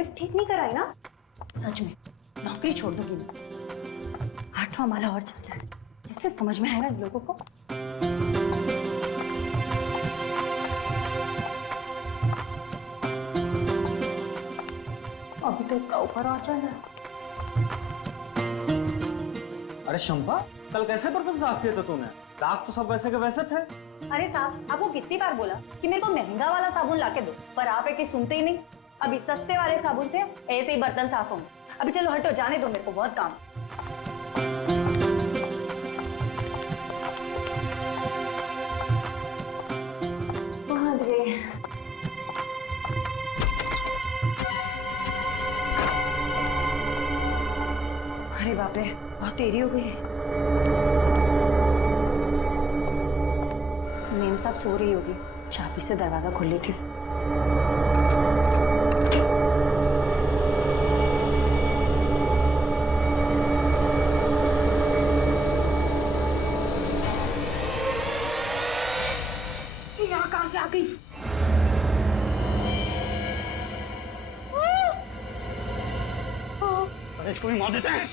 Lift ठीक नहीं कराई ना, सच में नौकरी छोड़ दूंगी मैं। 8वां माला और चलता है, कैसे समझ में आएगा इन लोगों को। अभी तो इसका ऊपर आ चल है। अरे शंपा, कल कैसे बर्तन साफ किए थे तूने? दाग तो सब वैसे के वैसे थे। अरे साहब, आपको कितनी बार बोला कि मेरे को महंगा वाला साबुन लाके दो, पर आप एक सुनते ही नहीं। अभी सस्ते वाले साबुन से ऐसे ही बर्तन साफ होंगे। अभी चलो हटो, जाने दो, मेरे को बहुत काम। पहुंच गए। अरे बाप रे, बहुत देरी हो गई है। मेम साहब सो रही होगी, चाबी से दरवाजा खोल ली थी। यहाँ कहाँ से आ गई? अरे इसको भी मार देते हैं।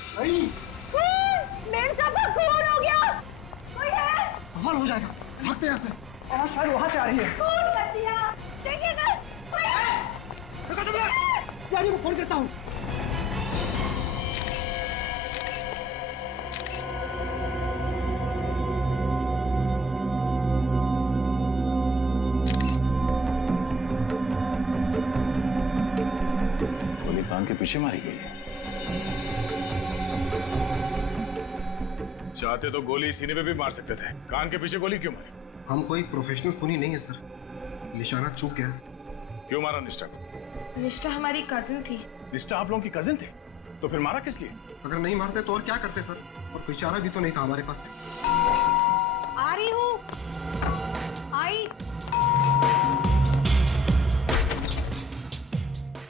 मेम साहब का खून हो गया। कोई है? हल हो जाएगा, भागते यहाँ से। और शायद वहां से आ रही है। खून कर दिया। देखिए ना, कोई है? जानी को फोन करता हूँ। गोली कान के पीछे मारी गई है। चाहते तो गोली सीने पे भी मार सकते थे, कान के पीछे गोली क्यों मारी? हम कोई प्रोफेशनल खूनी नहीं है सर, निशाना चूक गया। क्यों मारा निष्ठा को? निष्ठा हमारी कजिन थी। निष्ठा आप लोगों की कजिन थे, तो फिर मारा किस लिए? अगर नहीं मारते तो और क्या करते सर, और कोई चारा भी तो नहीं था हमारे पास। आ रही हूँ। आई।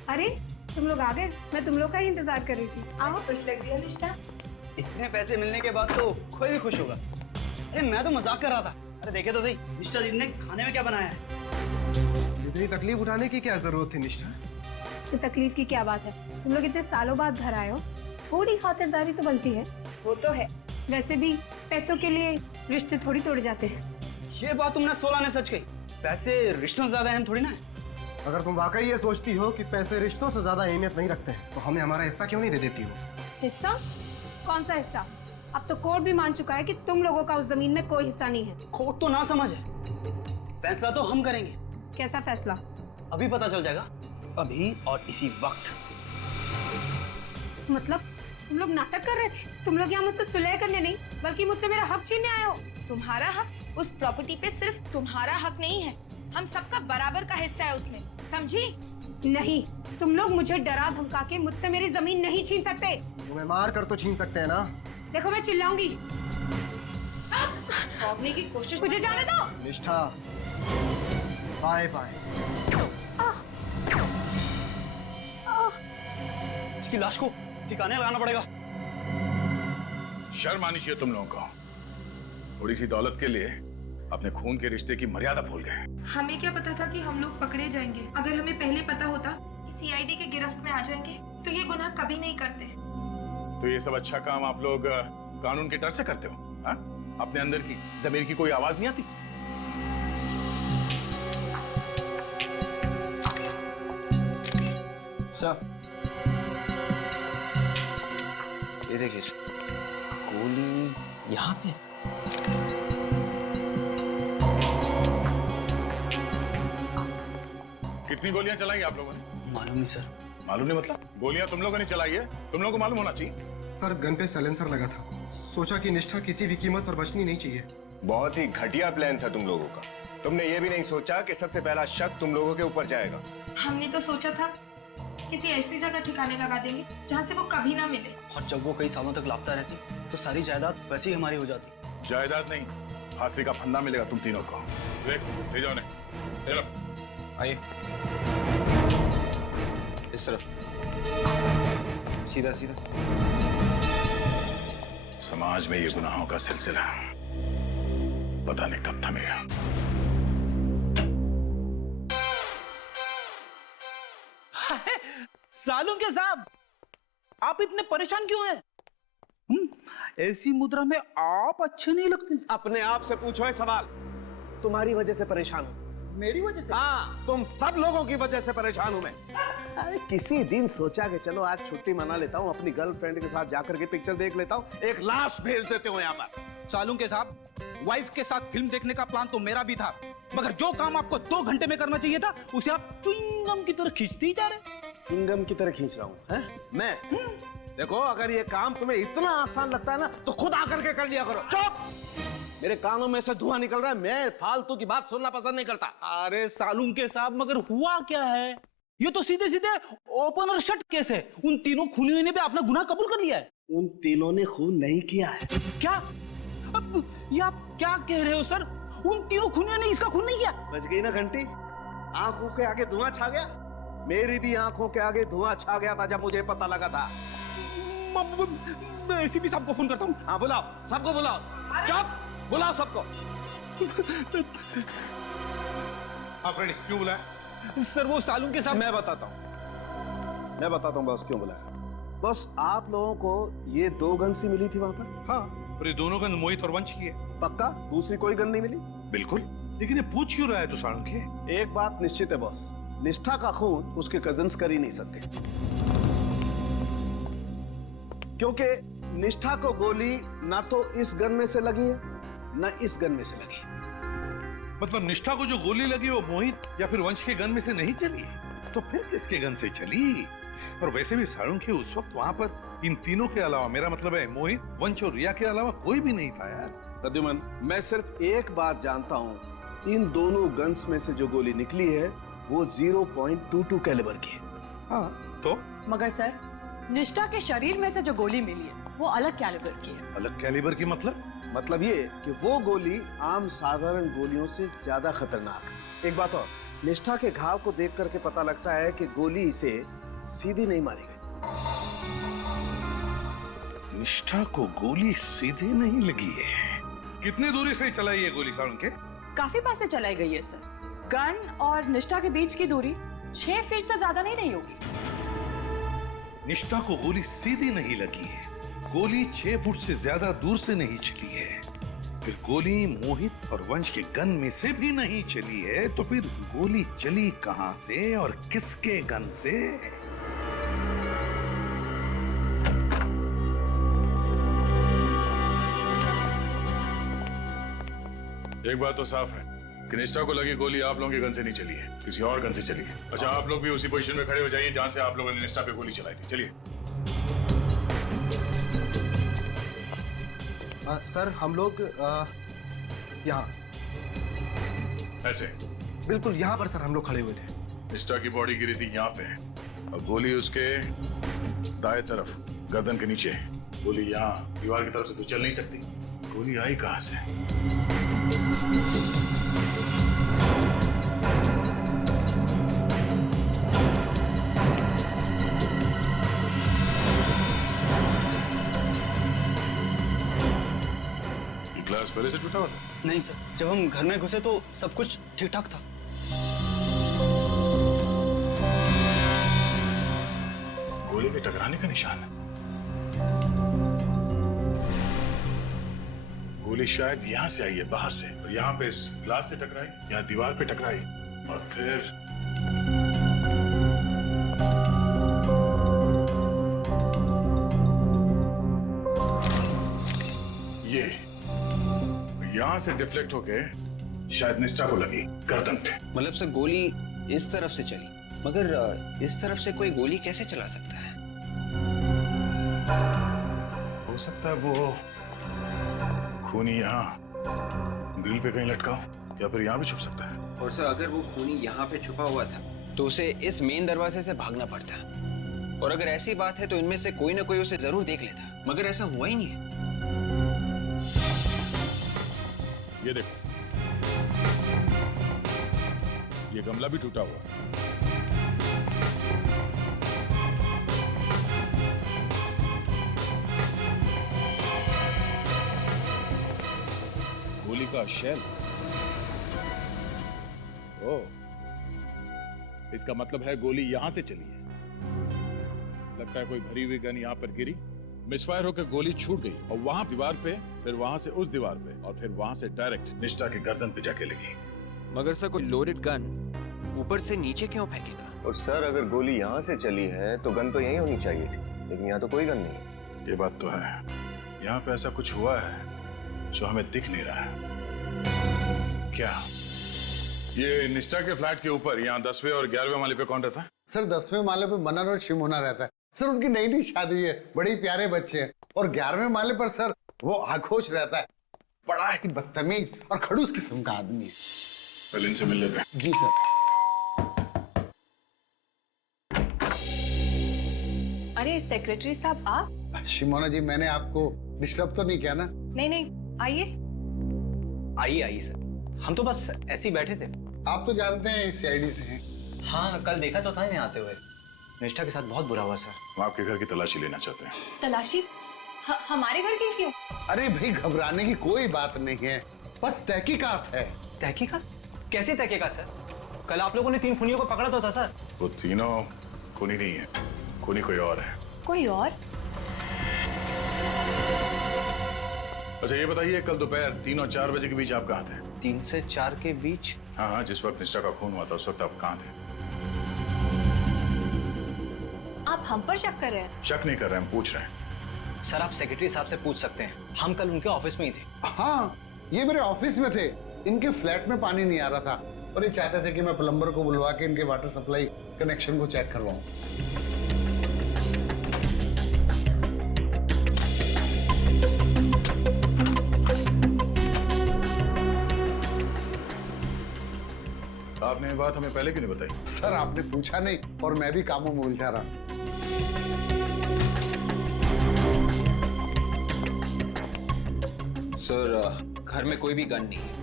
अरे तुम लोग आ गए, मैं तुम लोग का ही इंतजार कर रही थी। आओ, खुश लग रही है निष्ठा। इतने पैसे मिलने के बाद तो कोई भी खुश होगा। अरे मैं तो मजाक कर रहा था। अरे देखे तो सही, निष्ठा दीदी ने खाने में क्या बनाया है। इतनी तकलीफ उठाने की क्या जरूरत थी निष्ठा? इसमें तकलीफ की क्या बात है? तुम लोग इतने सालों बाद घर आए हो, थोड़ी खातिरदारी तो बनती है। वो तो है, वैसे भी पैसों के लिए रिश्ते थोड़ी तोड़े जाते हैं। ये बात तुमने 16 ने सच कही। पैसे रिश्तों से ज्यादा अहम थोड़ी ना है। अगर तुम वाकई ये सोचती हो कि पैसे रिश्तों से ज्यादा अहमियत नहीं रखते हैं, तो हमें हमारा हिस्सा क्यों नहीं दे देती हो? हिस्सा? कौन सा हिस्सा? अब तो कोर्ट भी मान चुका है कि तुम लोगों का उस जमीन में कोई हिस्सा नहीं है। कोर्ट तो ना समझ है, फैसला तो हम करेंगे। कैसा फैसला? अभी पता चल जाएगा, अभी और इसी वक्त। मतलब तुम लोग नाटक कर रहे थे? तुम लोग यहाँ मुझसे सुलह करने नहीं, बल्कि मुझसे मेरा हक छीनने आए हो। तुम्हारा हक उस प्रॉपर्टी पे सिर्फ तुम्हारा हक नहीं है, हम सबका बराबर का हिस्सा है उसमें, समझी? नहीं, तुम लोग मुझे डरा धमका के मुझसे मेरी जमीन नहीं छीन सकते। तुम्हें मार कर तो छीन सकते हैं ना। देखो मैं चिल्लाऊंगी। भागने की कोशिश। मुझे जाने दो। निष्ठा, बाय बाय। इसकी लाश को ठिकाने लगाना पड़ेगा। शर्म आनी चाहिए तुम लोगों को। थोड़ी सी दौलत के लिए अपने खून के रिश्ते की मर्यादा भूल गए। हमें क्या पता था कि हम लोग पकड़े जाएंगे। अगर हमें पहले पता होता कि सीआईडी के गिरफ्त में आ जाएंगे तो ये गुनाह कभी नहीं करते। तो ये सब अच्छा काम आप लोग कानून के डर से करते हो? हा? अपने अंदर की ज़मीर की कोई आवाज नहीं आती? सर, ये देखिए, गोली यहाँ पे। कितनी गोलियां चलाई आप लोगों ने? मालूम नहीं सर। मालूम नहीं मतलब? गोलियां तुम लोगों ने चलाई है, तुम लोगों को मालूम होना चाहिए। सर, गन पे साइलेंसर लगा था, सोचा कि निष्ठा किसी भी कीमत पर बचनी नहीं चाहिए। बहुत ही घटिया प्लान था तुम लोगों का। तुमने ये भी नहीं सोचा कि सबसे पहला शक तुम लोगों के ऊपर जाएगा। हमने तो सोचा था किसी ऐसी जगह ठिकाने लगा देंगे जहाँ से वो कभी ना मिले। और जब वो कई सालों तक लापता रहती तो सारी जायदाद वैसे ही हमारी हो जाती। जायदाद नहीं, फांसी का फंदा मिलेगा तुम तीनों को। देख, ले जाओ ने। चलो आइए, इस तरफ, सीधा सीधा। समाज में ये गुनाहों का सिलसिला पता नहीं कब थमेगा। सालुंके साहब, आप इतने परेशान क्यों हैं? ऐसी मुद्रा में आप अच्छे नहीं लगते। अपने आप से पूछो ये सवाल। तुम्हारी वजह से परेशान हूं। मेरी वजह से? हाँ, तुम सब लोगों की वजह से परेशान हूं मैं। अरे किसी दिन सोचा कि चलो आज छुट्टी मना लेता हूं, अपनी गर्लफ्रेंड के साथ जाकर के पिक्चर देख लेता हूं, एक लाश भेज देते हो यहाँ पर। सालुंके साहब, वाइफ के साथ फिल्म देखने का प्लान तो मेरा भी था, मगर जो काम आपको 2 घंटे में करना चाहिए था उसे आप च्युइंगम की तरह खींचते ही जा रहे। च्युइंगम की तरह खींच रहा हूं मैं? देखो, अगर ये काम तुम्हें इतना आसान लगता है ना तो खुद आकर के कर लिया करो। चुप! मेरे कानों में से धुआं निकल रहा है, मैं फालतू की बात सुनना पसंद नहीं करता। अरे सालुंके साहब, मगर हुआ क्या है? ये तो सीधे सीधे ओपन और शट केस है। उन तीनों खूनियों ने भी अपना गुनाह कबूल कर लिया है। उन तीनों ने खून नहीं किया है। क्या? अब ये आप क्या कह रहे हो सर? उन तीनों खूनियों ने इसका खून नहीं किया? बच गई ना घंटी? आंखों के आगे धुआं छा गया? मेरी भी आंखों के आगे धुआं छा गया था जब मुझे पता लगा था। मैं एसीपी साहब को फोन करता हूँ। हाँ, बुलाओ, सबको बुलाओ। चुप! बुलाओ सबको। हाँ फ्रेंड, क्यों बुलाया? सर वो सालुंके साहब। मैं बताता हूँ बॉस क्यों बुलाया। बॉस, आप लोगों को ये 2 गन सी मिली थी वहां पर? हाँ, और ये दोनों गन मोहित और वंश की है। पक्का? दूसरी कोई गन नहीं मिली? बिल्कुल। लेकिन ये पूछ क्यों रहा है तू सालुंके? एक बात निश्चित है बॉस, निष्ठा का खून उसके कजिन्स कर ही नहीं सकते, क्योंकि निष्ठा को गोली ना तो इस गन में से लगी है ना इस गन में से लगी है। मतलब निष्ठा को जो गोली लगी वो मोहित या फिर वंश के गन में से नहीं चली, तो फिर किसके गन से चली? और वैसे भी सालुंके उस वक्त वहां पर इन तीनों के अलावा, मेरा मतलब है मोहित, वंश और रिया के अलावा कोई भी नहीं था यार। प्रद्युमन, मैं सिर्फ एक बात जानता हूं, इन दोनों गन्स में से जो गोली निकली है वो 0.22 कैलिबर की है। हाँ, तो? मगर सर, निष्ठा के शरीर में से जो गोली मिली है वो अलग कैलिबर की है। अलग कैलिबर की मतलब ये कि वो गोली आम साधारण गोलियों से ज्यादा खतरनाक है। एक बात और, निष्ठा के घाव को देख करके पता लगता है कि गोली इसे सीधी नहीं मारी गई। निष्ठा को गोली सीधे नहीं लगी है। कितनी दूरी से चलाई है गोली सालुंके? काफी पास से चलाई गई है सर। गन और निष्ठा के बीच की दूरी 6 फीट से ज्यादा नहीं रही होगी। निष्ठा को गोली सीधी नहीं लगी है, गोली 6 फुट से ज्यादा दूर से नहीं चली है, फिर गोली मोहित और वंश के गन में से भी नहीं चली है, तो फिर गोली चली कहां से और किसके गन से? एक बात तो साफ है कि निष्ठा को लगी गोली आप लोगों के गन से नहीं चली है, किसी और गन से चली है। अच्छा, आप लोग भी उसी पोजीशन में खड़े हो जाइए जहां से आप लोगों ने निष्ठा पे गोली चलाई थी। चलिए। सर, हम लोग यहाँ। ऐसे? बिल्कुल यहाँ पर सर, हम लोग खड़े हुए थे। निष्ठा की बॉडी गिरी थी यहाँ पे और गोली उसके दाएं तरफ गर्दन के नीचे। गोली यहाँ दीवार की तरफ से तो चल नहीं सकती, गोली आई कहां से? ग्लास पहले से टूटा हुआ था? नहीं सर, जब हम घर में घुसे तो सब कुछ ठीक ठाक था। गोली के टकराने का निशान है। गोली शायद यहां से आई है, बाहर से, और यहां पे इस ग्लास से टकराई, यहां दीवार पे टकराई, और फिर ये यहां से डिफ्लेक्ट होके शायद निष्ठा को लगी गर्दन पे। मतलब सर, गोली इस तरफ से चली, मगर इस तरफ से कोई गोली कैसे चला सकता है? हो सकता है वो खूनी यहाँ ग्रिल पे कहीं लटका हो, या फिर यहाँ भी छुप सकता है। और सर, अगर वो खूनी यहाँ पे छुपा हुआ था तो उसे इस मेन दरवाजे से भागना पड़ता, और अगर ऐसी बात है तो इनमें से कोई ना कोई उसे जरूर देख लेता, मगर ऐसा हुआ ही नहीं है। ये देखो, ये गमला भी टूटा हुआ। गोली का शेल। ओह, इसका मतलब है गोली यहां से चली है। लगता है कोई भरी हुई गन यहाँ पर गिरी, मिसफायर होकर गोली छूट गई और वहाँ दीवार पे, फिर वहाँ से उस दीवार पे और फिर वहाँ से डायरेक्ट निष्ठा की गर्दन पे जाके लगी। मगर सर कोई लोडेड गन ऊपर से नीचे क्यों फेंकेगा? और सर अगर गोली यहाँ से चली है तो गन तो यहीं होनी चाहिए थी, लेकिन यहाँ तो कोई गन नहीं है। ये बात तो है, यहाँ पे ऐसा कुछ हुआ है जो हमें दिख नहीं रहा है। क्या ये निष्ठा के फ्लैट के ऊपर यहाँ 10वें और 11वें माले पे कौन रहता है? सर 10वें माले पे मनन और शिमोना रहता है सर। उनकी नई नई शादी हुई है, बड़े ही प्यारे बच्चे हैं। और 11वें माले पर सर वो आक्रोश रहता है, बड़ा ही बदतमीज और खड़ूस किस्म का आदमी है। पहले इनसे मिल लेते हैं। जी सर। अरे सेक्रेटरी साहब आप? शिमोना जी, मैंने आपको डिस्टर्ब तो नहीं किया ना? नहीं नहीं, आइए आइए आइए सर, हम तो बस ऐसे ही बैठे थे। आप तो जानते हैं सीआईडी से हैं। हाँ, कल देखा तो था इन्हें आते हुए। निष्ठा के साथ बहुत बुरा हुआ सर। हम आपके घर की तलाशी लेना चाहते हैं। तलाशी? हमारे घर की क्यों? अरे भाई, घबराने की कोई बात नहीं है, बस तहकीकात है। तहकीकात? कैसी तहकीकात सर? कल आप लोगों ने 3 खूनियों को पकड़ा तो था सर। वो तीनों खूनी नहीं है, खूनी कोई और है। कोई और? अच्छा ये बताइए, कल दोपहर 3 और 4 बजे के बीच आप कहाँ थे? 3 से 4 के बीच? हाँ हाँ, जिस वक्त निष्ठा का खून हुआ था उस वक्त आप कहाँ थे? आप हम पर शक कर रहे हैं? शक नहीं कर रहे, हम पूछ रहे हैं। सर आप सेक्रेटरी साहब से पूछ सकते हैं, हम कल उनके ऑफिस में ही थे। हाँ, ये मेरे ऑफिस में थे। इनके फ्लैट में पानी नहीं आ रहा था और ये चाहते थे कि मैं प्लम्बर को बुलवा के इनके वाटर सप्लाई कनेक्शन को चेक करवाऊं। आपने ये बात हमें पहले क्यों नहीं बताई? सर आपने पूछा नहीं और मैं भी कामों में उलझा रहा। सर घर में कोई भी गन नहीं है।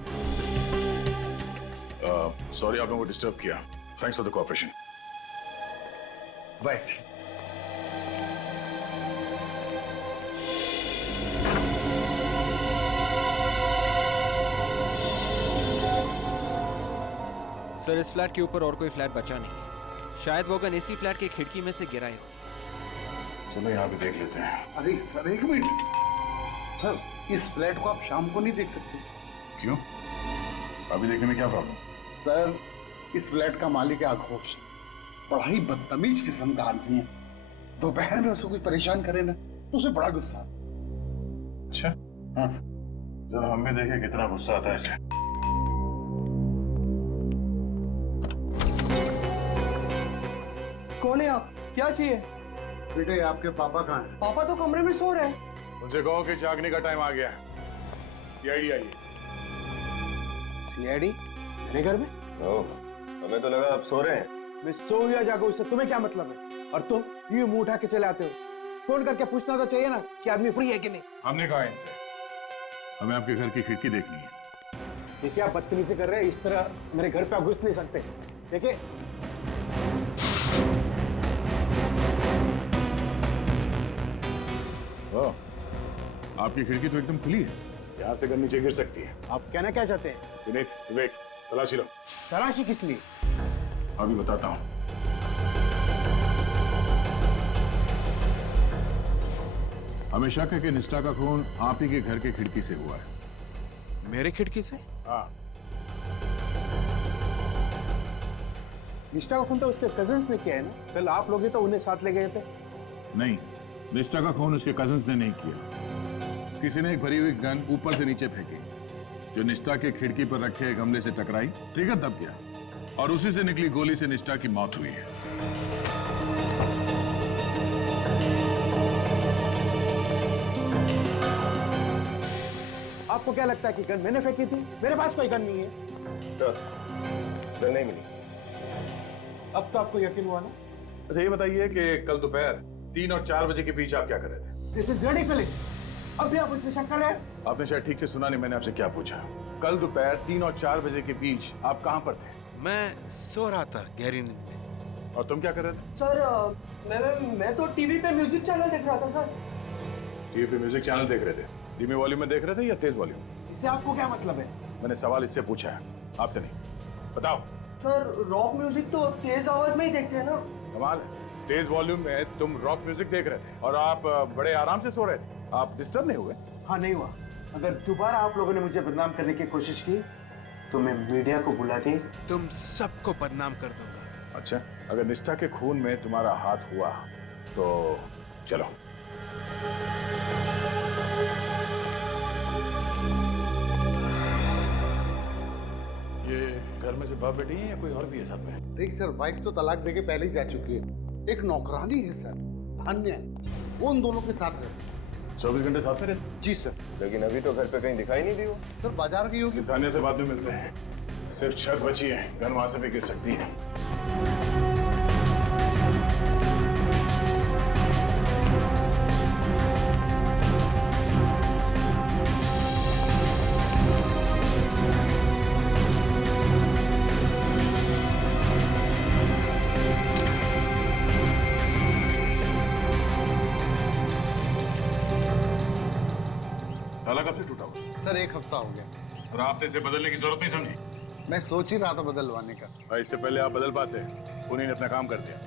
सॉरी आप लोगों को डिस्टर्ब किया। Thanks for the cooperation. Bye. Sir इस फ्लैट के ऊपर और कोई फ्लैट बचा नहीं है, शायद वो गन इसी फ्लैट की खिड़की में से गिरा हो। चलो यहाँ पे देख लेते हैं। अरे सर एक मिनट सर, इस फ्लैट को आप शाम को नहीं देख सकते? क्यों? अभी देखने में क्या प्रॉब्लम? सर इस फ्लैट का मालिक है आक्रोश, बड़ा ही बदतमीज किस्म का आदमी है। दोपहर में उसको कोई परेशान करे ना तो उसे बड़ा गुस्सा आता। अच्छा हाँ सर। जरा हम भी देखें कितना गुस्सा आता है इसे। कौन है आप? क्या चाहिए? बेटे आपके पापा कहाँ हैं? पापा तो कमरे में सो रहे हैं। उनसे कहो कि जागने का टाइम आ गया। सीआईडी आई। सीआईडी मेरे घर में? हमें तो लगा आप सो रहे हैं। मैं सो या जागो इससे तुम्हें क्या मतलब है? और तुम यूं मुंह उठा के चले आते हो। फोन करके पूछना तो चाहिए ना कि आदमी फ्री है कि नहीं। हमने कहा इनसे हमें आपके घर की खिड़की देखनी है। देखिए आप बदतमीजी कर रहे हैं, इस तरह मेरे घर पे आप घुस नहीं सकते। देखिए आपकी खिड़की तो एकदम खुली है, यहाँ से गन नीचे गिर सकती है। आप कहना क्या चाहते हैं? विवेक, विवेक तलाशी लो। तलाशी किस लिए? अभी बताता हूँ। हमें शक है कि निष्ठा का खून आप ही के घर के खिड़की से हुआ है। मेरे खिड़की से? हाँ। निष्ठा का खून तो उसके कजिन्स ने किया है ना? कल आप लोग ही तो उन्हें साथ ले गए थे। नहीं, निष्ठा का खून उसके कजिन्स ने नहीं किया। किसी ने एक भरी हुई गन ऊपर से नीचे फेंकी जो निष्ठा के खिड़की पर रखे गमले से टकराई, ट्रिगर दब गया और उसी से निकली गोली से निष्ठा की मौत हुई है। आपको क्या लगता है कि गन मैंने फेंकी थी? मेरे पास कोई गन नहीं है। गन नहीं मिली। अब तो आपको यकीन हुआ ना? अच्छा ये बताइए कि कल दोपहर 3 और 4 बजे के बीच आप क्या कर रहे थे? This is ridiculous. अब भी आप मुझ पे शक कर रहे हैं? आपने शायद ठीक से सुना नहीं, मैंने आपसे क्या पूछा। कल दोपहर 3 और 4 बजे के बीच आप कहाँ पर थे? मैं सो रहा था गहरी नींद में। और तुम क्या कर रहे थे? सर मैं तो टीवी पे म्यूजिक चैनल देख रहा था सर। टीवी पे म्यूजिक चैनल देख रहे थे? धीमे वॉल्यूम में देख रहे थे या तेज वॉल्यूम? इससे आपको क्या मतलब है? मैंने सवाल इससे पूछा है, आपसे नहीं। बताओ। सर रॉक म्यूजिक तो तेज आवाज में ही देखते हैं ना। कमाल है, तेज वॉल्यूम में तुम रॉक म्यूजिक देख रहे थे और आप बड़े आराम से सो रहे थे। आप डिस्टर्ब नहीं हुए? हाँ, नहीं हुआ। अगर दोबारा आप लोगों ने मुझे बदनाम करने की कोशिश की तो मैं मीडिया को बुला के तुम सबको बदनाम कर दूंगा। अच्छा, अगर निष्ठा के खून में तुम्हारा हाथ हुआ तो चलो। ये घर में से बाप बेटी है या कोई और भी है साथ में? देख सर, वाइफ तो तलाक देके पहले ही जा चुकी है। एक नौकरानी है सर, धान्य है, वो उन दोनों के साथ रहती है। 24 घंटे साथ में रहते? जी सर। लेकिन अभी तो घर पे कहीं दिखाई नहीं दी हो। सर बाजार की होगी। किसानिया से बाद में मिलते हैं। सिर्फ छत बची है, गन वहां से भी गिर सकती है। ताला कब से टूटा हुआ? सर 1 हफ्ता हो गया। और आपने इसे बदलने की जरूरत नहीं समझी? मैं सोच ही रहा था बदलवाने का। भाई, इससे पहले आप बदल पाते, उन्हीं ने अपना काम कर दिया।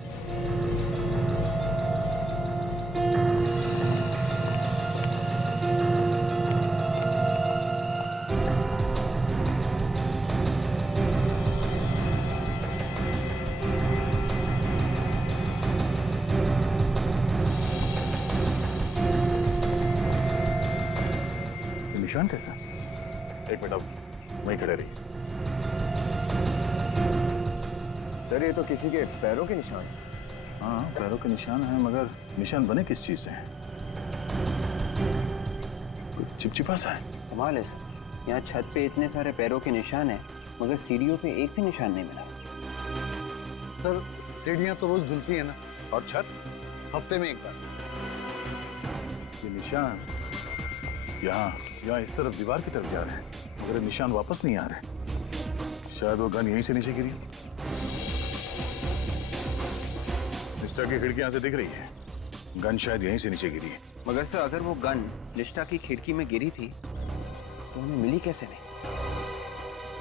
निशान कैसा? एक मिनट, अब वहीं खड़े रहिए। सर, ये तो किसी के पैरों के निशान। हाँ, पैरों के निशान हैं, मगर निशान बने किस चीज से हैं? चिपचिपा सा है। कमाल है सर, यहाँ छत पे इतने सारे पैरों के निशान हैं, मगर सीढ़ियों पे एक भी निशान नहीं मिला। सर सीढ़ियाँ तो रोज धुलती है ना। और छत? हफ्ते में 1 बार। ये निशान यहाँ इस तरफ दीवार की तरफ जा रहे हैं, मगर निशान वापस नहीं आ रहे। शायद वो गन यहीं से नीचे गिरी। निष्ठा की खिड़की यहाँ से दिख रही है, गन शायद यहीं से नीचे गिरी है। मगर सर, अगर वो गन निष्ठा की खिड़की में गिरी थी तो हमें मिली कैसे नहीं?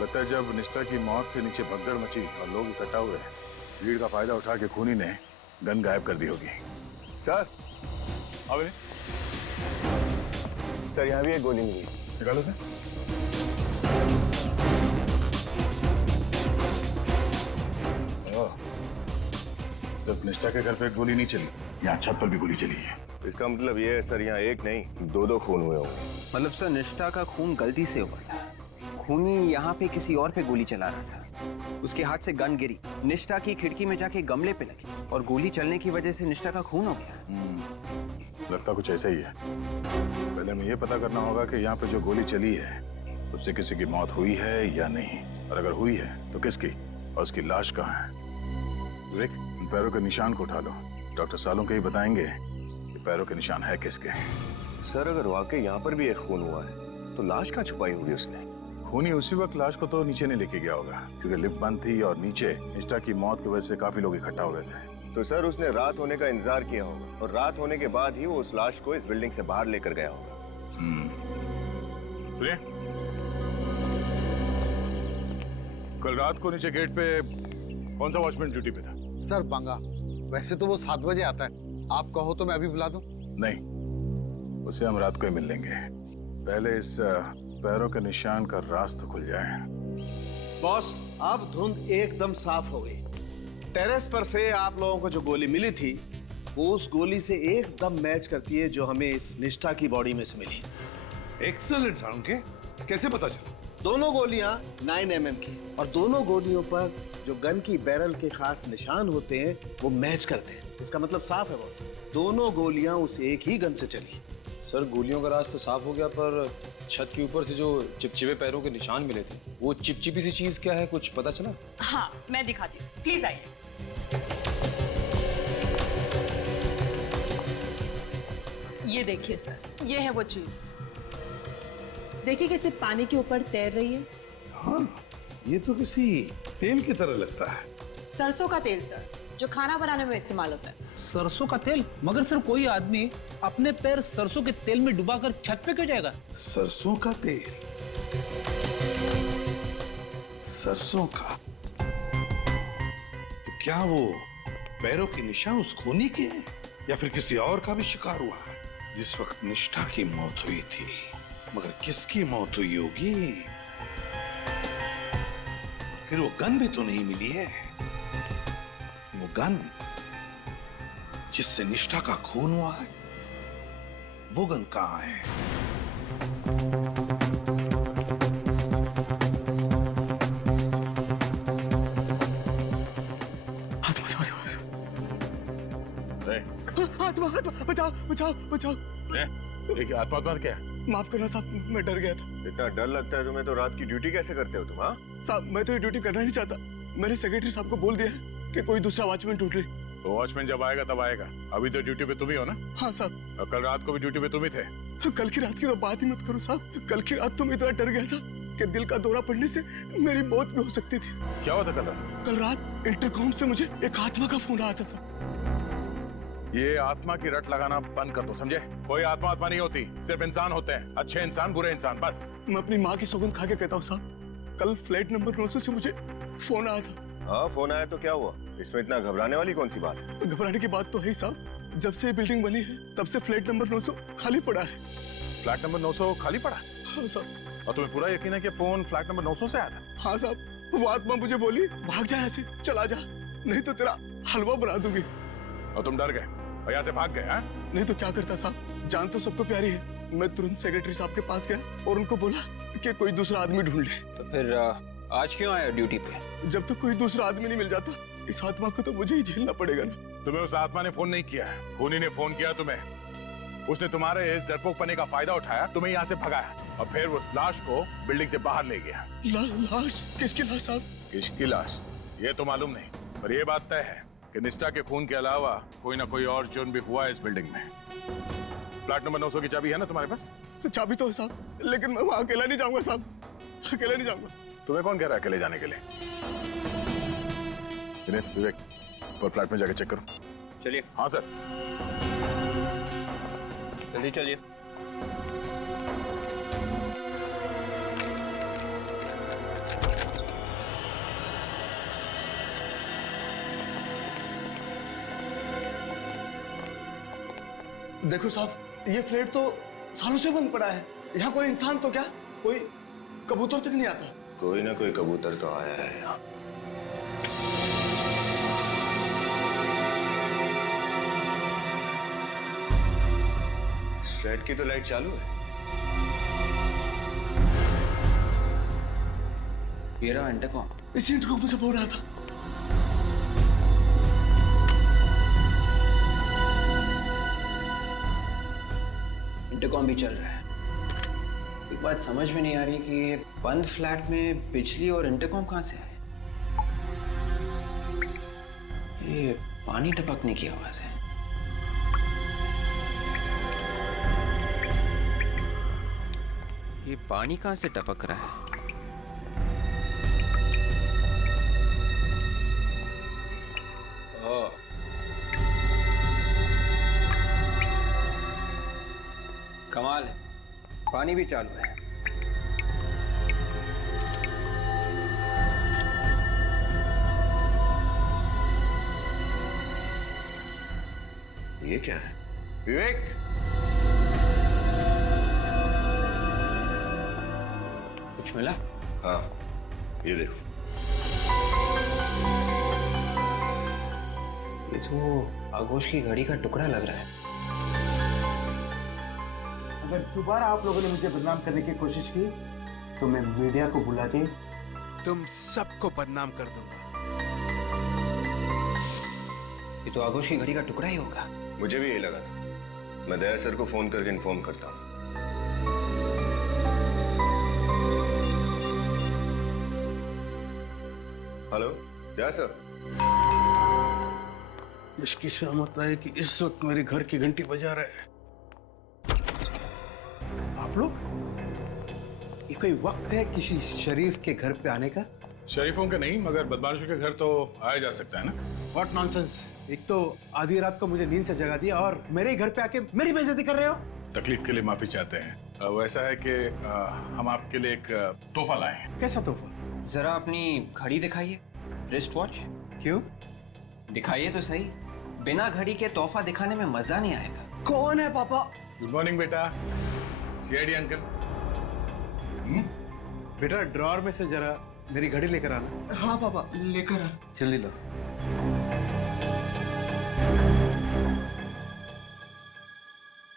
लगता है जब निष्ठा की मौत से नीचे भगदड़ मची और लोग इकट्ठा हुए, भीड़ का फायदा उठा के खूनी ने गन गायब कर दी होगी। सर, अबे सर यहाँ भी एक गोली मिली। निकालो से। सिर्फ निष्ठा के घर पे एक गोली नहीं चली, यहाँ छत पर भी गोली चली है। इसका मतलब ये है सर, यहाँ एक नहीं 2 खून हुए होंगे। मतलब सर, निष्ठा का खून गलती से हुआ था। खूनी यहाँ पे किसी और पे गोली चला रहा था, उसके हाथ से गन गिरी, निष्ठा की खिड़की में जाके गमले पे लगी और गोली चलने की वजह से निष्ठा का खून हो गया। लगता कुछ ऐसा ही है। पहले हमें ये पता करना होगा कि यहाँ पे जो गोली चली है उससे किसी की मौत हुई है या नहीं, और अगर हुई है तो किसकी, और उसकी लाश कहाँ है। रिक, इन पैरों के निशान को उठा लो। डॉक्टर सालों के ही बताएंगे कि पैरों के निशान है किसके। सर, अगर वाकई यहाँ पर भी एक खून हुआ है तो लाश कहाँ छुपाई होगी उसने? खूनी उसी वक्त लाश को तो नीचे नहीं लेके गया होगा, क्योंकि लिफ्ट बंद थी और नीचे निष्ठा की मौत की वजह से काफी लोग इकट्ठा हो गए थे। तो सर, उसने रात होने का इंतजार किया होगा और रात होने के बाद ही वो उस लाश को इस बिल्डिंग से बाहर लेकर गया होगा। सुनिए, कल रात को नीचे गेट पे कौन सा वॉचमैन ड्यूटी पे था? सर बांगा। वैसे तो वो 7 बजे आता है, आप कहो तो मैं अभी बुला दूं? नहीं, उसे हम रात को ही मिल लेंगे। पहले इस पैरों के निशान का राज तो खुल जाए। बॉस, अब धुंध एकदम साफ हो गई। टेरेस पर से आप लोगों को जो गोली मिली थी वो उस गोली से एकदम मैच करती है जो हमें इस निष्ठा की बॉडी में से मिली। एक्सीलेंट साउंड के, कैसे पता चला? दोनों गोलियां 9 mm की, और दोनों गोलियों पर जो गन की बैरल के खास निशान होते हैं वो मैच करते हैं। इसका मतलब साफ है बॉस, दोनों गोलियां उस एक ही गन से चली। सर, गोलियों का राज तो साफ हो गया, पर छत के ऊपर से जो चिपचिपे पैरों के निशान मिले थे, वो चिपचिपी सी चीज क्या है, कुछ पता चला? हाँ, मैं दिखाती हूँ, प्लीज आइए। ये देखिए सर, ये है वो चीज। देखिए कैसे पानी के ऊपर तैर रही है। हाँ, ये तो किसी तेल की तरह लगता है। सरसों का तेल सर, जो खाना बनाने में इस्तेमाल होता है। सरसों का तेल? मगर सर, कोई आदमी अपने पैर सरसों के तेल में डुबाकर छत पे क्यों जाएगा? सरसों का तेल, सरसों का, तो क्या वो पैरों के निशान उस खूनी के हैं या फिर किसी और का भी शिकार हुआ है? जिस वक्त निष्ठा की मौत हुई थी, मगर किसकी मौत हुई होगी? फिर वो गन भी तो नहीं मिली है। वो गन जिससे निष्ठा का खून हुआ है, वो गन कहां है? आत्मा बचाओ बचाओ बचाओ। आत्मा क्या? माफ करना साहब, मैं डर गया था। इतना डर लगता है तुम्हें तो रात की ड्यूटी कैसे करते हो तुम? हाँ साहब, मैं तो ये ड्यूटी करना नहीं चाहता। मैंने सेक्रेटरी साहब को बोल दिया है कि कोई दूसरा वॉचमैन ढूंढ ले। तो वॉचमैन जब आएगा तब आएगा, अभी तो ड्यूटी पे तुम ही हो ना? हाँ साहब। और कल रात को भी ड्यूटी पे तुम ही थे। कल की रात की तो बात ही मत करो साहब। कल की रात तो मैं इतना डर गया था कि दिल का दौरा पड़ने से मेरी मौत भी हो सकती थी। क्या हुआ था कल रात? कल रात इंटरकॉम से मुझे एक आत्मा का फोन आया था साहब। ये आत्मा की रट लगाना बंद कर दो, समझे? कोई आत्मा नहीं होती, सिर्फ इंसान होते हैं। अच्छे इंसान, बुरे इंसान, बस। मैं अपनी माँ की सौगंध खा के कहता हूँ साहब, कल फ्लैट नंबर 900 से मुझे फोन आया था। हाँ, फोन आया तो क्या हुआ? इसमें इतना घबराने वाली कौन सी बात है? घबराने की बात तो है ही साहब। जब से बिल्डिंग बनी है तब से फ्लैट नंबर 900 खाली पड़ा है। फ्लैट नंबर 900 खाली पड़ा? हाँ साहब। और तुम्हें पूरा यकीन है कि फोन फ्लैट नंबर 900 से आया था? हाँ साहब। वो आत्मा मुझे बोली, भाग जा यहाँ से, चला जा, नहीं तो तेरा हलवा बना दूंगी। और तुम डर गए और यहाँ से भाग गए? हाँ? नहीं तो क्या करता साहब, जान तो सबको प्यारी है। मैं तुरंत सेक्रेटरी साहब के पास गया और उनको बोला कि कोई दूसरा आदमी ढूंढ ले। तो फिर आज क्यों आया ड्यूटी पे? जब तक कोई दूसरा आदमी नहीं मिल जाता, इस आत्मा को तो मुझे ही झेलना पड़ेगा ना। तुम्हें उस आत्मा ने फोन नहीं किया है, खूनी ने फोन किया तुम्हें। उसने तुम्हारे इस डरपोकपने का फायदा उठाया, तुम्हें यहाँ से भगाया और फिर उस लाश को बिल्डिंग से बाहर ले गया। लाश? किसकी लाश साहब? किसकी लाश ये तो मालूम नहीं, पर ये बात तय है कि निष्ठा के खून के अलावा कोई ना कोई और जुर्म भी हुआ है इस बिल्डिंग में। फ्लैट नंबर 900 की चाबी है ना तुम्हारे पास? चाबी तो है साहब, लेकिन मैं वहां अकेला नहीं जाऊंगा साहब, अकेला नहीं जाऊंगा। तुम्हें कौन कह रहा है अकेले जाने के लिए? विवेक, और फ्लैट में जाके चेक करो। चलिए। हाँ सर। जल्दी चलिए। देखो साहब, ये फ्लैट तो सालों से बंद पड़ा है। यहाँ कोई इंसान तो क्या, कोई कबूतर तक नहीं आता। कोई ना कोई कबूतर तो आया है यहाँ। फ्लैट की तो लाइट चालू है। ये रहा इंटरकॉम। इसी इंटरकॉम से बोल रहा था। इंटरकॉम भी चल रहा है। एक बात समझ में नहीं आ रही कि ये बंद फ्लैट में बिजली और इंटरकॉम कहां से आए? ये पानी टपकने की आवाज है। ये पानी कहां से टपक रहा है? ओह, कमाल है, पानी भी चालू है। ये क्या है? विवेक, कुछ मिला? हाँ, ये देखो। ये तो आगोश की घड़ी का टुकड़ा लग रहा है। अगर दोबारा आप लोगों ने मुझे बदनाम करने की कोशिश की तो मैं मीडिया को बुला के तुम सबको बदनाम कर दूंगा। ये तो आगोश की घड़ी का टुकड़ा ही होगा। मुझे भी यही लगा था। मैं दया सर को फोन करके इन्फॉर्म करता हूँ। हेलो, दया सर। इसकी सहमत है कि इस वक्त मेरे घर की घंटी बजा रहे हैं। आप लोग, ये कोई वक्त है किसी शरीफ के घर पे आने का? शरीफों के नहीं, मगर बदमाशों के घर तो आया जा सकता है ना। What nonsense. एक तो आधी रात को मुझे नींद से जगा दिया और मेरे ही घर पे आके मेरी बेइज्जती कर रहे हो। तकलीफ के लिए माफी चाहते हैं। वैसा है कि हम आपके लिए एक तोहफा लाए हैं। कैसा तोहफा? जरा अपनी घड़ी दिखाइए, रिस्ट वॉच। क्यों? दिखाइए तो सही। बिना घड़ी के तोहफा दिखाने में मजा नहीं आएगा। कौन है पापा? गुड मॉर्निंग बेटा। CID uncle. बेटा ड्रॉर में से जरा मेरी घड़ी लेकर आना। हाँ पापा, लेकर आ। जल्दी लो।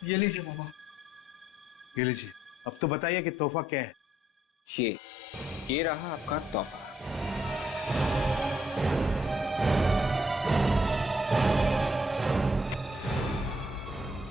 ये लीजिए पापा। ये लीजिए। अब तो बताइए कि तोहफा क्या है? ये रहा आपका तोहफा।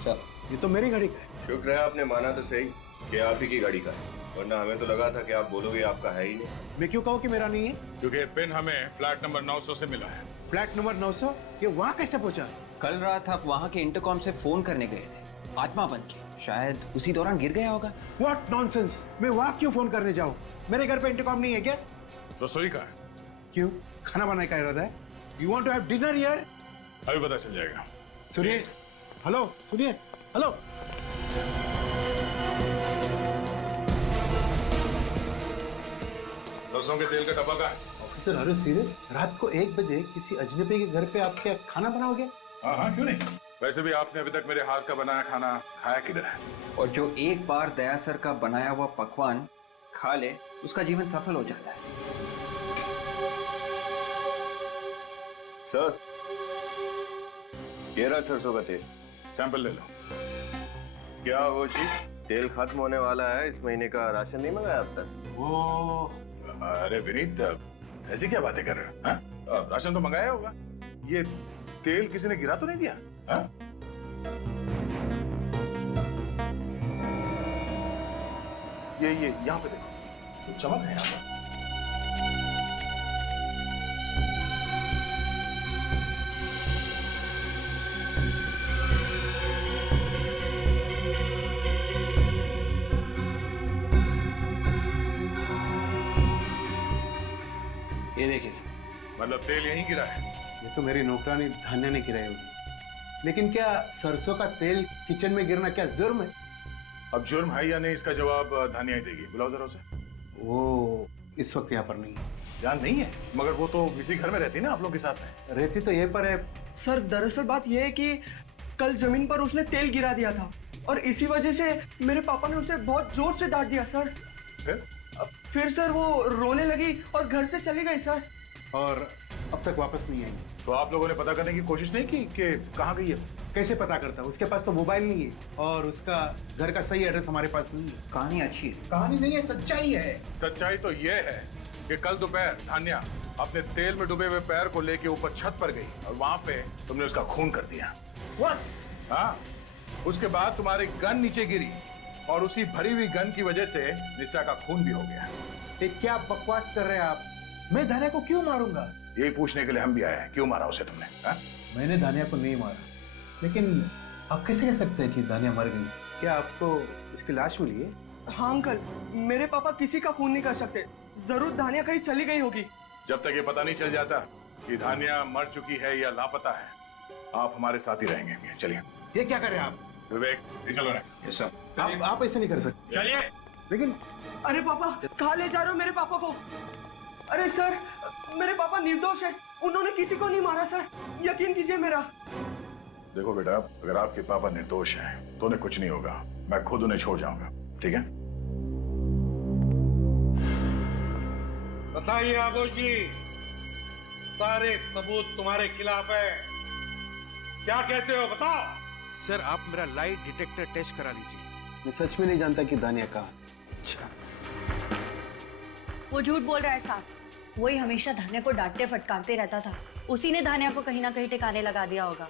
सर, ये तो मेरी घड़ी का है। शुक्र है आपने माना तो सही कि आप ही की गाड़ी का है, वरना हमें तो लगा था कि आप बोलोगे आपका है ही नहीं। मैं क्यों कहूँ कि मेरा नहीं है? क्योंकि पिन हमें फ्लैट नंबर 900 से मिला है। Flat number 900? ये वहाँ कैसे पहुँचा? कल रात आप वहाँ के इंटरकॉम से फोन करने गए थे, आत्मा बन के। शायद उसी दौरान गिर गया होगा। What nonsense! मैं वहाँ क्यों फोन करने जाऊँ? मेरे घर पे इंटरकॉम नहीं है क्या? रसोई का है। क्यों? खाना बनाने का इरादा है? You want to have dinner here? अभी पता चल जाएगा। सुनिए, हेलो, सुनिए, हेलो। सरसों के तेल का डब्बा का है। ऑफिसर, अरे सीरियस? रात को 1 बजे किसी अजनबी के घर पे आप क्या खाना बनाओगे? हाँ हाँ, क्यों नहीं। वैसे भी आपने अभी तक मेरे हाथ का बनाया खाना खाया किधर है? और जो एक बार दया सर का बनाया हुआ पकवान खा ले, उसका जीवन सफल हो जाता है। सर, ये रहा सरसों का तेल। सैंपल ले लो। क्या वो चीज? तेल खत्म होने वाला है, इस महीने का राशन नहीं मंगाया अब तक? वो अरे विनीत, ऐसी क्या बातें कर रहे हो? हाँ? राशन तो मंगाया होगा। ये तेल किसी ने गिरा तो नहीं दिया? हाँ? ये यहाँ पे देखो, तो चमक है यहाँ पर। ये देखिए सर। मतलब तेल यहीं गिरा है? ये तो मेरी नौकरानी धान्या ने गिराई होगी। लेकिन क्या सरसों का तेल किचन में गिरना क्या जुर्म है? अब जुर्म है या नहीं, इसका जवाब धानिया ही देगी। बुलाओ जरा उसे। वो इस वक्त यहाँ पर नहीं है। यहाँ नहीं है? मगर वो तो इसी घर में रहती है ना, आप लोग के साथ में। रहती तो ये पर है। सर, दरअसल बात यह है कि कल जमीन पर उसने तेल गिरा दिया था और इसी वजह से मेरे पापा ने उसे बहुत जोर से डांट दिया सर। फिर सर वो रोने लगी और घर से चली गई सर। और अब तक वापस नहीं आई। तो आप लोगों ने पता करने की कोशिश नहीं की कि कहाँ गई है? कैसे पता करता? उसके पास तो मोबाइल नहीं है और उसका घर का सही एड्रेस हमारे पास नहीं है। कहानी अच्छी है। कहानी नहीं है, सच्चाई है। सच्चाई तो ये है कि कल दोपहर धान्या अपने तेल में डूबे हुए पैर को लेके ऊपर छत पर गई और वहां पे तुमने उसका खून कर दिया। What? हाँ, उसके बाद तुम्हारी गन नीचे गिरी और उसी भरी हुई गन की वजह से निष्ठा का खून भी हो गया। ये क्या बकवास कर रहे हैं आप? मैं धान्या को क्यों मारूंगा? यही पूछने के लिए हम भी आए हैं, क्यों मारा उसे तुमने? हा? मैंने धान्या को नहीं मारा, लेकिन आप कैसे कह सकते हैं कि धान्या मर गई? क्या आपको इसकी लाश मिली है? हाँ अंकल, मेरे पापा किसी का खून नहीं कर सकते। जरूर धान्या कहीं चली गई होगी। जब तक ये पता नहीं चल जाता कि धान्या मर चुकी है या लापता है, आप हमारे साथ ही रहेंगे। चलिए। ये क्या कर रहे हैं आप? विवेक, ये चलो ना। Yes sir. आप ऐसे नहीं कर सकते। चलिए। लेकिन अरे पापा, कहाँ ले जा रहे हो मेरे पापा को? अरे सर, मेरे पापा निर्दोष है, उन्होंने किसी को नहीं मारा सर, यकीन कीजिए मेरा। देखो बेटा, अगर आपके पापा निर्दोष हैं तो उन्हें कुछ नहीं होगा। मैं खुद उन्हें छोड़ जाऊंगा, ठीक है? बताइए आगोश जी, सारे सबूत तुम्हारे खिलाफ है, क्या कहते हो बताओ। सर, आप मेरा लाई डिटेक्टर टेस्ट करा लीजिए। मैं सच में नहीं जानता कि धान्या कहाँ। अच्छा, वो झूठ बोल रहा है साहब। वही हमेशा धान्या को डांटते फटकारते रहता था। उसी ने धान्या को कहीं ना कहीं ठिकाने लगा दिया होगा।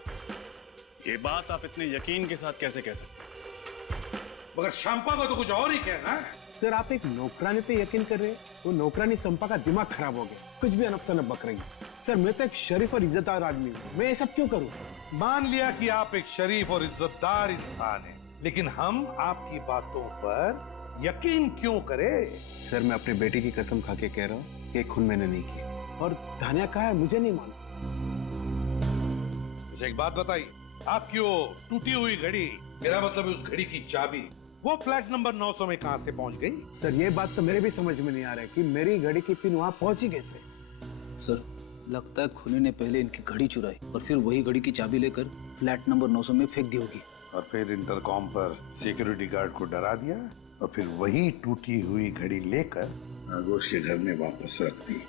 ये बात आप इतने यकीन के साथ कैसे कह सकते? मगर शंपा को तो कुछ और ही कहना है। सर, आप एक नौकरानी पे यकीन कर रहे हैं? वो नौकरानी संपा का दिमाग खराब हो गया, कुछ भी अनफसनफ बक रही है। सर, मैं तो एक शरीफ और इज्जतदार आदमी हूँ, मैं ये सब क्यों करूँ? मान लिया कि आप एक शरीफ और इज्जतदार इंसान हैं, लेकिन हम आपकी बातों पर यकीन क्यों करें? सर, मैं अपनी बेटी की कसम खा के कह रहा हूँ कि खून मैंने नहीं किया। और धान्या कहाँ है मुझे नहीं मालूम। मुझे एक बात बताइए, आपकी वो टूटी हुई घड़ी, मेरा मतलब है उस घड़ी की चाबी, वो फ्लैट नंबर 900 में कहां से पहुंच गई? सर, ये बात तो मेरे भी समझ में नहीं आ रहा है कि मेरी घड़ी की पिन वहां पहुंची कैसे। सर, लगता है खूनी ने पहले इनकी घड़ी चुराई और फिर वही घड़ी की चाबी लेकर फ्लैट नंबर 900 में फेंक दी होगी। और फिर इंटरकॉम पर सिक्योरिटी गार्ड को डरा दिया और फिर वही टूटी हुई घड़ी लेकर आगोश के घर में वापस रख दी।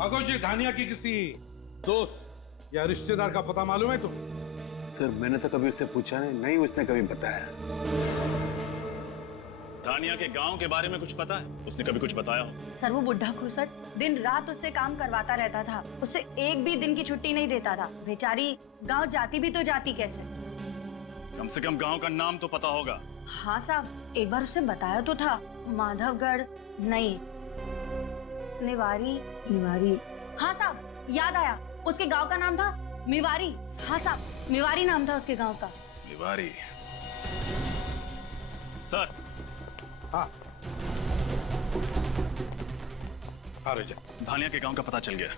आगोश, ये धानिया की किसी दोस्त या रिश्तेदार का पता मालूम है तुम्हें? सर मैंने तो कभी उससे पूछा नहीं उसने कभी बताया। धानिया के गांव के बारे में कुछ पता है? उसने कभी कुछ बताया हो? सर वो बुढ़ा खुसट दिन रात उससे काम करवाता रहता था, उससे एक भी दिन की छुट्टी नहीं देता था। बेचारी गांव जाती भी तो जाती कैसे? कम से कम गांव का नाम तो पता होगा। हाँ साहब, एक बार उससे बताया तो था, माधवगढ़ नहीं, निवारी। निवारी, हाँ साहब याद आया, उसके गांव का नाम था मिवारी। हाँ साहब, मिवारी नाम था उसके गांव का। निवारी। सर। हाँ रजा, धानिया के गांव का पता चल गया,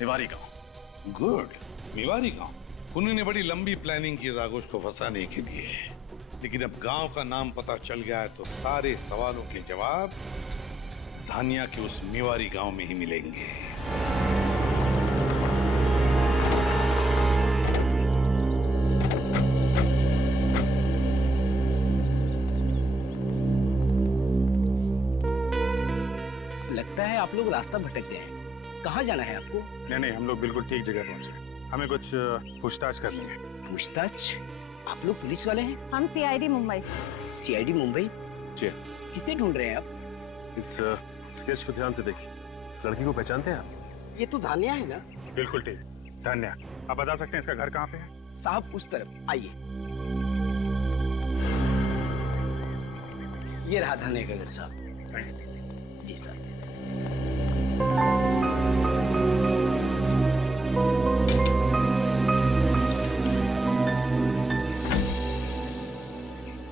निवारी गांव। गुड, निवारी गांव। खूनी ने बड़ी लंबी प्लानिंग की आगोश को फंसाने के लिए, लेकिन अब गांव का नाम पता चल गया है तो सारे सवालों के जवाब धानिया के उस निवारी गांव में ही मिलेंगे। लगता है आप लोग रास्ता भटक गए हैं। कहाँ जाना है आपको? नहीं, हम लोग बिल्कुल ठीक जगह पहुंचे। हमें कुछ पूछताछ करनी है। पूछताछ? आप लोग पुलिस वाले हैं? हम सीआईडी मुंबई। सीआईडी मुंबई? जी। किसे ढूंढ रहे हैं आप? इस स्केच को ध्यान से देखिए। इस लड़की को पहचानते हैं आप? ये तो धानिया है ना? बिल्कुल ठीक, धानिया। आप बता सकते हैं इसका घर कहाँ पे है? साहब उस तरफ आइए। ये रहा धानिया का घर साहब। जी सर।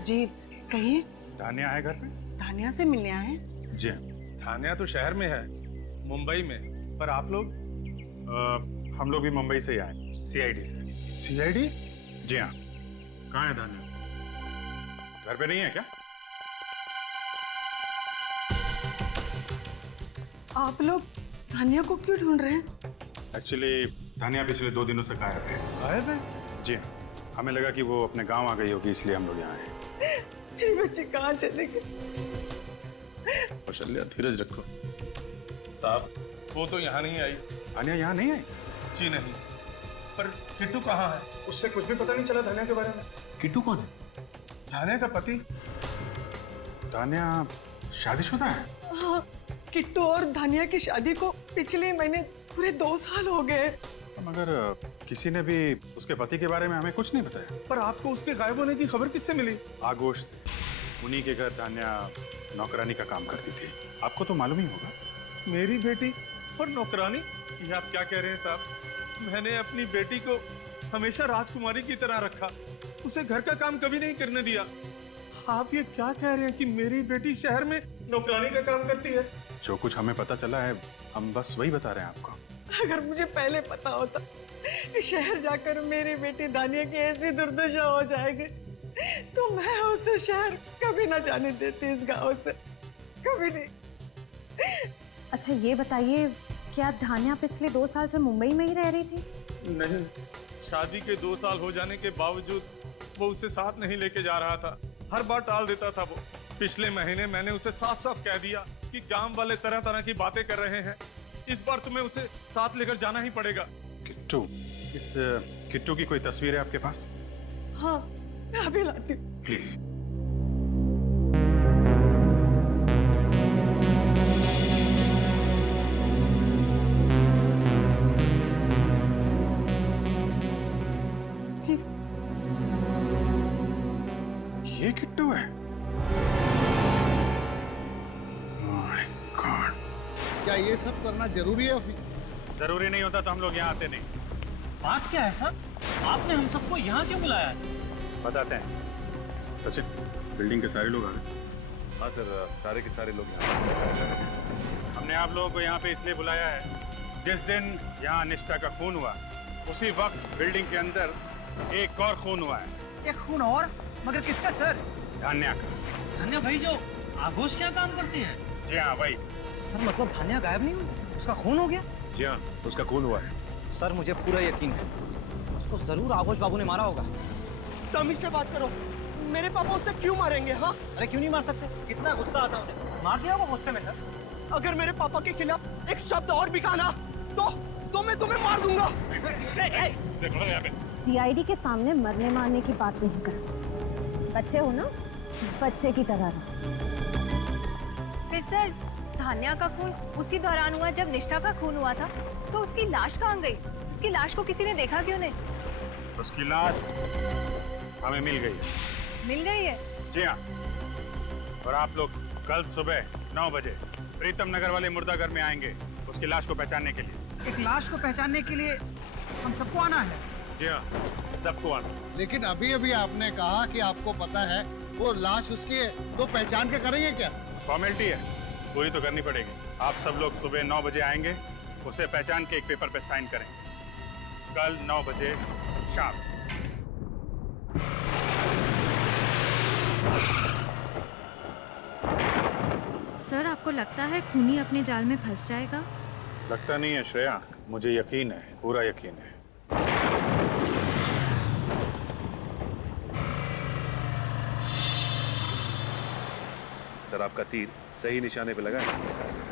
जी कहिए। धानिया है घर पे? धानिया से मिलने आए हैं? जी। धानिया तो शहर में है, मुंबई में, पर आप लोग? हम लोग भी मुंबई से ही आए, सीआईडी से। सीआईडी? जी हाँ। कहाँ है धानिया? घर पे नहीं है क्या? आप लोग धानिया को क्यों ढूंढ रहे हैं? एक्चुअली धानिया पिछले 2 दिनों से गायब है। गायब है? जी। हमें लगा कि वो अपने गांव आ गई होगी, इसलिए हम लोग यहाँ आए। मेरी बच्ची कहाँ चले गई? कौशल्या धीरज रखो। साहब वो तो यहाँ नहीं आई। धानिया यहाँ नहीं आई? जी नहीं। पर किट्टू कहाँ है? उससे कुछ भी पता नहीं चला धानिया के बारे में। किट्टू कौन है? धानिया का पति। धानिया शादीशुदा है? हाँ, किट्टू और धानिया की शादी को पिछले महीने पूरे 2 साल हो गए। मगर किसी ने भी उसके पति के बारे में हमें कुछ नहीं बताया। पर आपको उसके गायब होने की खबर किससे मिली? आगोश से। उन्हीं के घर धानिया नौकरानी का काम करती थी। आपको तो मालूम ही होगा। मेरी बेटी और नौकरानी? ये आप क्या कह रहे हैं साहब? मैंने अपनी बेटी को हमेशा राजकुमारी की तरह रखा, उसे घर का काम कभी नहीं करने दिया। आप ये क्या कह रहे हैं कि मेरी बेटी शहर में नौकरानी का काम करती है? जो कुछ हमें पता चला है हम बस वही बता रहे हैं आपको। अगर मुझे पहले पता होता कि शहर जाकर मेरी बेटी धानिया की ऐसी दुर्दशा हो जाएगी तो मैं उसे शहर कभी ना जाने देती, इस गांव से कभी नहीं। अच्छा ये बताइए, क्या धानिया पिछले 2 साल से मुंबई में ही रह रही थी? नहीं, शादी के 2 साल हो जाने के बावजूद वो उसे साथ नहीं लेके जा रहा था। हर बार टाल देता था वो। पिछले महीने मैंने उसे साफ साफ कह दिया कि गांव वाले तरह तरह की बातें कर रहे हैं, इस बार तुम्हें उसे साथ लेकर जाना ही पड़ेगा। किट्टू, इस किट्टू की कोई तस्वीर है आपके पास? हाँ, मैं अभी लाती हूँ। प्लीज। ये किट्टू है? My God. क्या ये सब करना जरूरी है ऑफिस? जरूरी नहीं होता तो हम लोग यहाँ आते नहीं। बात क्या है सर? आपने हम सबको यहाँ क्यों बुलाया है? बताते हैं। सचिन, बिल्डिंग के सारे लोग आ गए? हाँ सर, सारे के सारे लोग यहाँ। हमने आप लोगों को यहाँ पे इसलिए बुलाया है, जिस दिन यहाँ निष्ठा का खून हुआ उसी वक्त बिल्डिंग के अंदर एक और खून हुआ है। एक खून और? मगर किसका सर? धानिया का। धानिया भाई जो आगोश क्या काम करती है? जी हाँ भाई। सर मतलब धानिया गायब नहीं हुई, उसका खून हो गया? जी हाँ, उसका खून हुआ है। सर मुझे पूरा यकीन है उसको जरूर आघोष बाबू ने मारा होगा। तमीज से बात करो, मेरे पापा उससे क्यों मारेंगे? हाँ, अरे क्यों नहीं मार सकते? कितना गुस्सा आता है उन्हें। मार दिया वो गुस्से में सर। अगर मेरे पापा के खिलाफ एक शब्द और भी कहा ना तो मैं तुम्हें मार दूंगा। सीआईडी के सामने मरने मारने की बात नहीं कर, बच्चे हो ना, बच्चे की तरह रहो। फिर सर धान्या का खून उसी दौरान हुआ जब निष्ठा का खून हुआ था, तो उसकी लाश कहाँ गई? उसकी लाश को किसी ने देखा क्यों नहीं? उसकी लाश हमें मिल गई। मिल गई है? जी हाँ, और आप लोग कल सुबह 9 बजे प्रीतम नगर वाले मुर्दाघर में आएंगे उसकी लाश को पहचानने के लिए। एक लाश को पहचानने के लिए हम सबको आना है? जी हाँ, सबको आना। लेकिन अभी अभी आपने कहा कि आपको पता है वो लाश उसकी, तो पहचान के करेंगे क्या? फॉर्मेलिटी है, पूरी तो करनी पड़ेगी। आप सब लोग सुबह 9 बजे आएंगे, उसे पहचान के एक पेपर पे साइन करेंगे। कल 9 बजे शाम। सर आपको लगता है खूनी अपने जाल में फंस जाएगा? लगता नहीं है श्रेया, मुझे यकीन है, पूरा यकीन है। सर आपका तीर सही निशाने पे लगा है।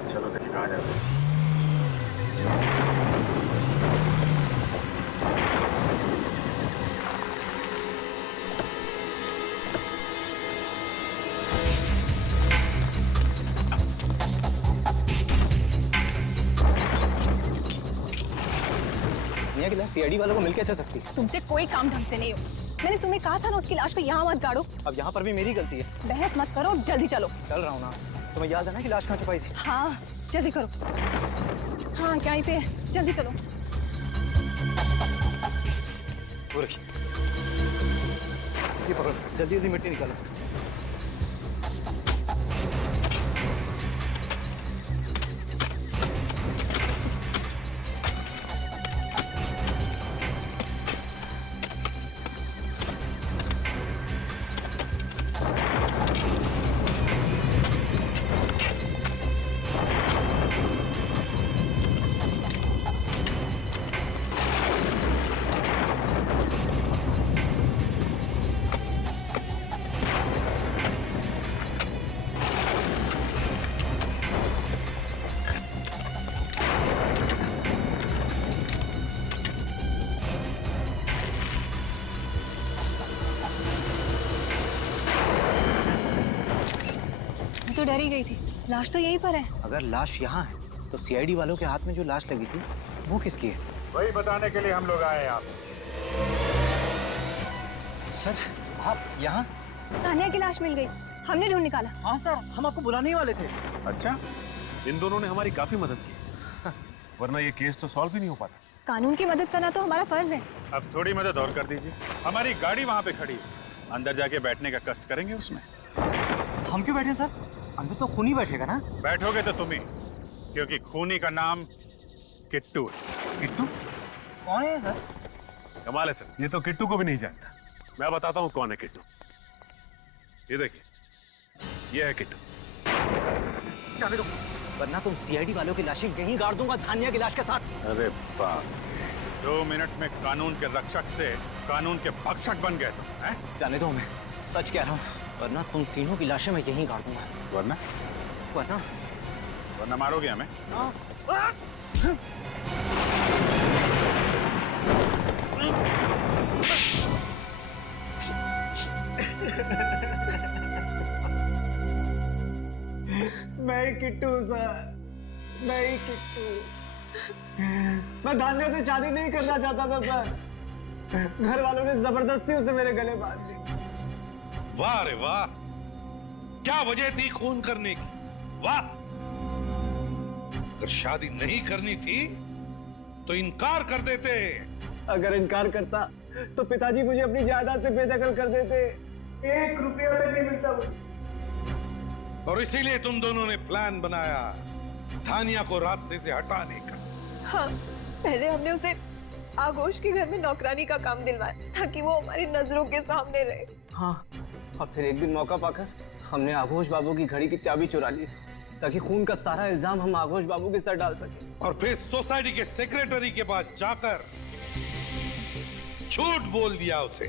चलो देखिए कहाँ जाते हैं। की लाश सीआईडी वालों को मिल कैसे सकती है? तुमसे कोई काम ढंग से नहीं हो। मैंने तुम्हें कहा था ना उसकी लाश को यहाँ मत गाड़ो। अब यहाँ पर भी मेरी गलती है। बहस मत करो, जल्दी चलो। चल रहा हूँ ना। तुम्हें याद है ना कि लाश कहाँ छुपाई थी? हाँ जल्दी करो। हाँ यहीं पे है, जल्दी चलो। वो रखिए, ये पकड़ो, जल्दी जल्दी मिट्टी निकालो। तो डर ही गई थी, लाश तो यहीं पर है। अगर लाश यहाँ है तो सीआईडी वालों के हाथ में जो लाश लगी थी वो किसकी है? वही बताने के लिए हम लोग आए हैं आप। सर आप यहाँ? तानिया की लाश मिल गई, हमने ढूंढ निकाला। हाँ सर, हम आपको बुलाने ही वाले थे। अच्छा, इन दोनों ने हमारी काफी मदद की, वरना ये केस तो सॉल्व ही नहीं हो पाता। कानून की मदद करना तो हमारा फर्ज है। अब थोड़ी मदद और कर दीजिए। हमारी गाड़ी वहाँ पे खड़ी है, अंदर जाके बैठने का कष्ट करेंगे उसमें। हम क्यों बैठे सर? अंदर तो खूनी बैठेगा ना? बैठोगे तो तुम ही, क्योंकि खूनी का नाम किट्टू है। किट्टू? कौन है सर? कमाल है सर, ये तो किट्टू को भी नहीं जानता। मैं बताता हूँ कौन है किट्टू। ये देखिए, ये है किट्टू। जाने दो, वरना तुम सीआईडी वालों की लाशें यहीं गाड़ दूंगा धान्या की लाश के साथ। अरे बाप, 2 मिनट में कानून के रक्षक से कानून के भक्षक बन गए तुम, हैं? जाने दो, मैं सच कह रहा हूँ, वरना तुम तीनों की लाशें मैं यहीं गाड़ दूंगा। वरना? वरना? वरना मारोगे हमें? मैं ही किट्टू सर, मैं ही किट्टू। मैं धान्या से शादी नहीं करना चाहता था सर, घर वालों ने जबरदस्ती उसे मेरे गले बांध दी। वाह रे वाह, क्या वजह थी खून करने की? वाह, अगर शादी नहीं करनी थी तो इनकार कर देते। अगर इनकार करता तो पिताजी मुझे अपनी जायदाद से बेदखल कर देते। 1 रुपया तक नहीं मिलता मुझे। और इसीलिए तुम दोनों ने प्लान बनाया धानिया को रास्ते से हटाने का। हाँ, पहले हमने उसे आगोश के घर में नौकरानी का काम दिलवाया ताकि वो हमारी नजरों के सामने रहे। हाँ, और फिर एक दिन मौका पाकर हमने आघोष बाबू की घड़ी की चाबी चुरा ली ताकि खून का सारा इल्जाम हम आघोष बाबू के सर डाल सके। और फिर सोसाइटी के सेक्रेटरी के पास जाकर झूठ बोल दिया उसे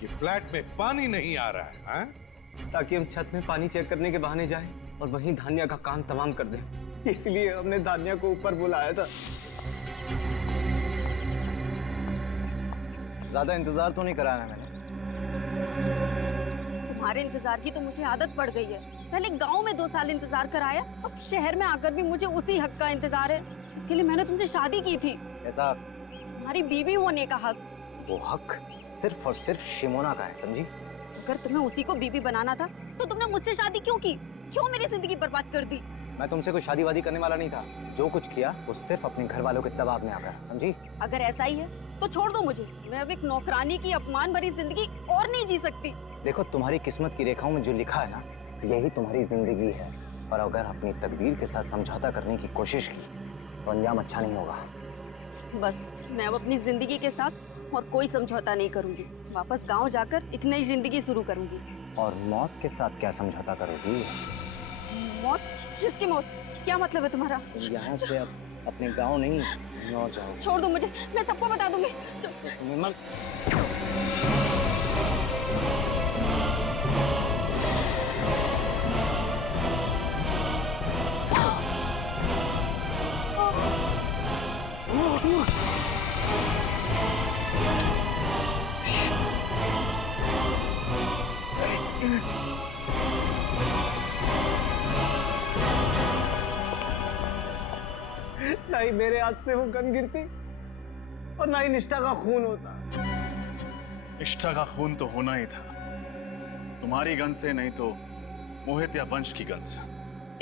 कि फ्लैट में पानी नहीं आ रहा है, हाँ? ताकि हम छत में पानी चेक करने के बहाने जाएं और वहीं धान्या का काम तमाम कर दें। इसलिए हमने धान्या को ऊपर बुलाया था। ज्यादा इंतजार तो नहीं कराया मैंने। तुम्हारे इंतजार की तो मुझे आदत पड़ गई है। पहले गांव में 2 साल इंतजार कराया, अब शहर में आकर भी मुझे उसी हक का इंतजार है जिसके लिए मैंने तुमसे शादी की थी। ऐसा तुम्हारी बीवी होने का हक। वो हक सिर्फ और सिर्फ शिमोना का है, समझी? अगर तुम्हें उसी को बीवी बनाना था तो तुमने मुझसे शादी क्यों की? क्यों मेरी जिंदगी बर्बाद कर दी? मैं तुमसे कोई शादी वादी करने वाला नहीं था। जो कुछ किया वो सिर्फ अपने घर वालों के दबाव में आकर, समझी? अगर ऐसा ही है तो छोड़ दो मुझे। मैं अब एक नौकरानी की अपमान भरी जिंदगी और नहीं जी सकती। देखो, तुम्हारी किस्मत की रेखाओं में जो लिखा है ना, यही तुम्हारी जिंदगी है। और अगर अपनी तकदीर के साथ समझौता करने की कोशिश की तो अंजाम अच्छा नहीं होगा। बस मैं अब अपनी जिंदगी के साथ और कोई समझौता नहीं करूंगी। वापस गांव जाकर एक नई जिंदगी शुरू करूंगी। और मौत के साथ क्या समझौता करोगी? मौत? किसकी मौत? क्या मतलब है तुम्हारा? तुम यहाँ से अब अपने गांव नहीं और जाओ। छोड़ दो मुझे, मैं सबको बता दूंगी। निर्मल, ना ही मेरे हाथ से वो गन गिरती और ना ही निष्ठा का खून होता। निष्ठा का खून तो होना ही था, तुम्हारी गन से नहीं तो मोहित या वंश की गन से।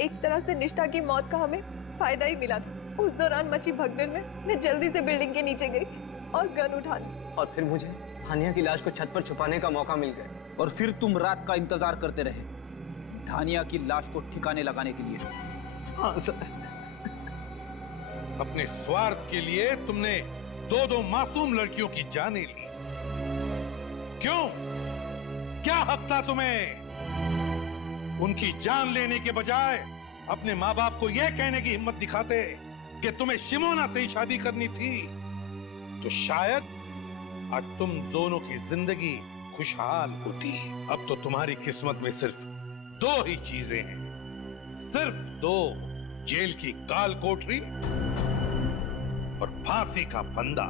एक तरह से निष्ठा की मौत का हमें फायदा ही मिला था। उस दौरान मची भगदड़ में मैं जल्दी से बिल्डिंग के नीचे गई और गन उठा ली। और फिर मुझे धानिया की लाश को छत पर छुपाने का मौका मिल गया। और फिर तुम रात का इंतजार करते रहे धानिया की लाश को ठिकाने लगाने के लिए। हाँ सर। अपने स्वार्थ के लिए तुमने 2 मासूम लड़कियों की जानें ली। क्यों? क्या हक था तुम्हें? उनकी जान लेने के बजाय अपने माँ बाप को यह कहने की हिम्मत दिखाते कि तुम्हें शिमोना से ही शादी करनी थी, तो शायद आज तुम दोनों की जिंदगी खुशहाल होती। अब तो तुम्हारी किस्मत में सिर्फ 2 ही चीजें हैं, सिर्फ 2, जेल की काल कोठरी और फांसी का फंदा।